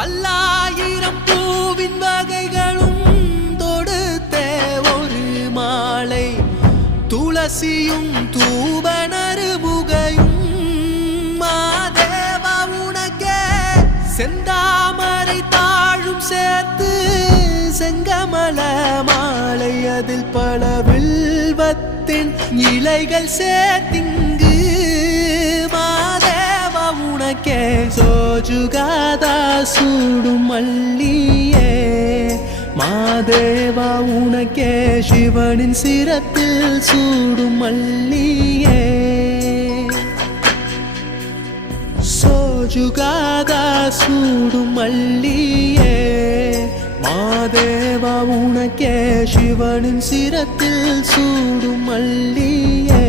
பல்லாயிரம் பூவின் வகைகளும் தொடுத்தே ஒரு மாலை துளசியும் தூபனறுமுகையும் மாதேவா உனக்கே செந்தாமரை தாழும் சேர்த்து செங்கமல மாலை அதில் பல வில்வத்தின் இலைகள் சேர்த்திங்கு மாதேவா உனக்கே சோஜுகாதா சூடும் மல்லியே மாதேவா உனக்கே சிவனின் சிரத்தில் சூடும் மல்லியே சோஜுகாதா சூடும் மல்லியே மாதேவா உனக்கே சிவனின் சிரத்தில் சூடும் மல்லியே